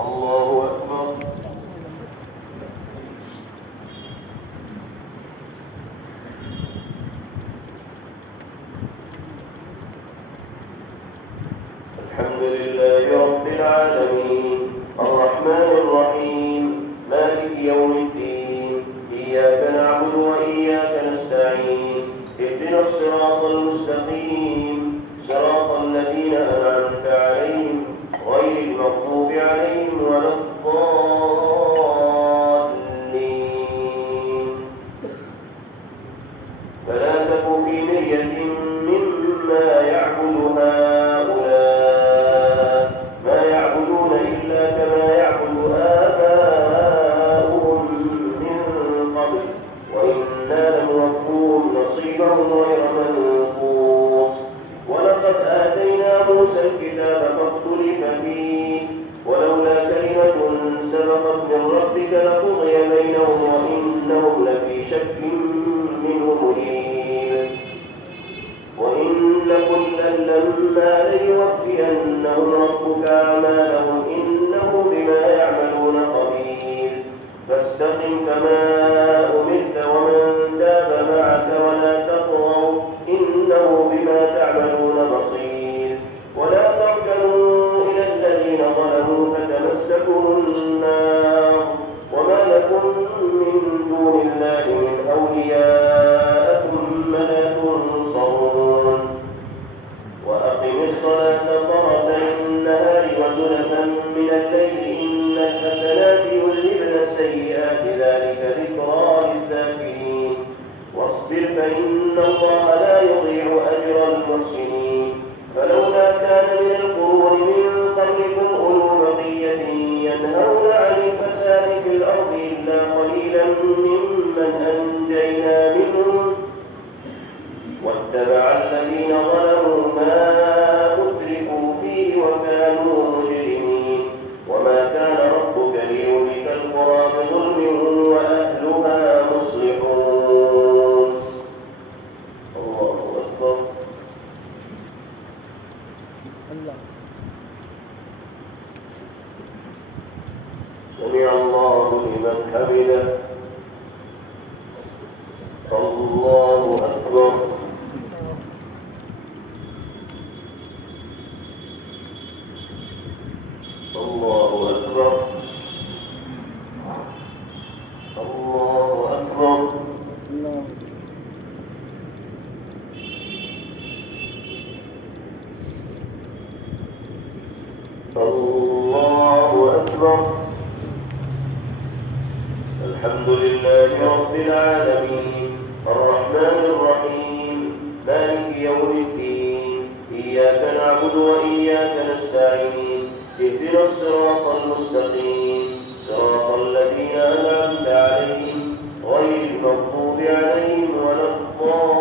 الله أكبر. الحمد لله رب العالمين الرحمن الرحيم مالك يوم الدين إياك نعبد وإياك نستعين اهدنا الصراط المستقيم صراط الذين أنعمت عليهم غير المغضوب عليهم ولا الضالين. فلا تك في مرية مما يعبد هؤلاء ما يعبدون إلا كما يعبد آباؤهم من قبل وإنا لنوفوهم نصيبهم غير منقوص. ولقد آتينا موسى الكتاب فاختلف فيه ولولا كلمة سبقت من ربك لقضي بينهم وإنهم لفي شك منه مريب. وإن كلا لما ليوفينهم ربك أعمالهم إنه بما يعملون خبير. فاستقم كما أمرت ومن تاب معك ولا تطغوا إنه بما تعملون بصير. ولا تركنوا إلى الذين ظلموا فتمسكوا النار وما لكم من دون الله من أولياء ثم لا تنصرون. وأقم الصلاة طرفي النهار وزلفا من الليل إن الحسنات يذهبن السيئات ذلك ذكرى للذاكرين. واصبر فإن الله لا يضيع أجر المحسنين. فلولا كان من القرون من قبلكم أولو بقية ينهون عن الفساد في الأرض إلا قليلا ممن أنجينا منهم واتبع الذين ظلموا ما أتركوا فيه وكانوا مجرمين. وما كان ربك ليهلك القرى بظلم وأهلها مصلحون. الله أكبر. سمع الله لمن حمده. الله أكبر. الله أكبر. الله أكبر. الله أكبر. الحمد لله رب العالمين الرحمن الرحيم مالك يوم الدين إياك نعبد وإياك نستعين اهدنا الصراط المستقيم صراط الذين أنعمت عليهم غير المغضوب عليهم ولا الضالين.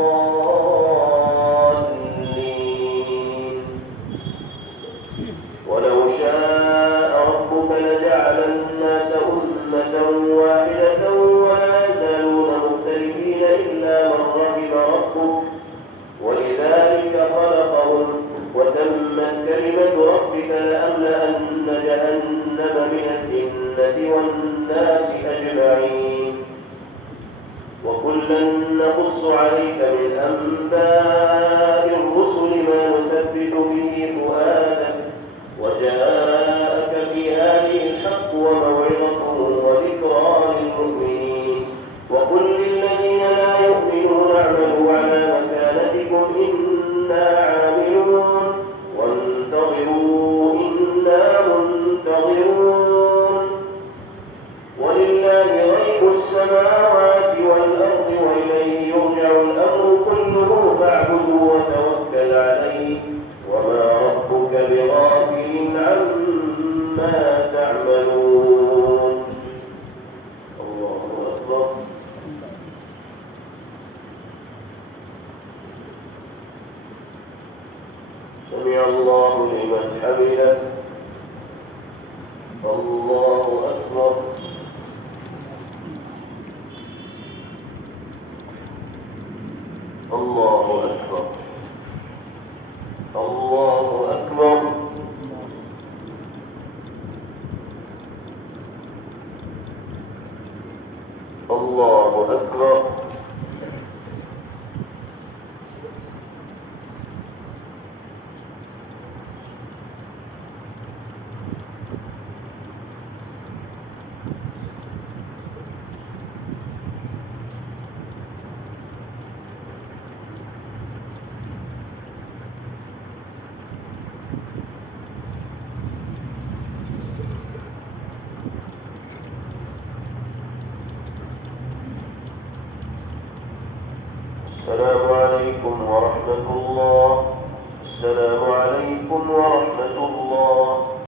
ولو شاء ربك لجعل الناس أمة واحدة ولا يزالون مختلفين إلا من رحم ربك ولذلك خلقهم وتمت كلمة ربك لأملأن جهنم من الجنة والناس أجمعين. وكلا نقص عليك من أنباء الرسل ما نثبت به فؤادك وجاءك في هذه الحق وموعظة وذكرى للمؤمنين. وقل للذين لا يؤمنون اعملوا على مكانتكم إنا عاملون وانتظروا إنا منتظرون. ولله غيب السماوات والأرض وإليه يرجع الأمر كله فاعبده وتوكل عليه وما ربك بغافل عما تعملون. الله أكبر. سمع الله لمن حمده. الله أكبر. الله أكبر. الله أكبر. الله أكبر. السلام عليكم ورحمة الله. السلام عليكم ورحمة الله.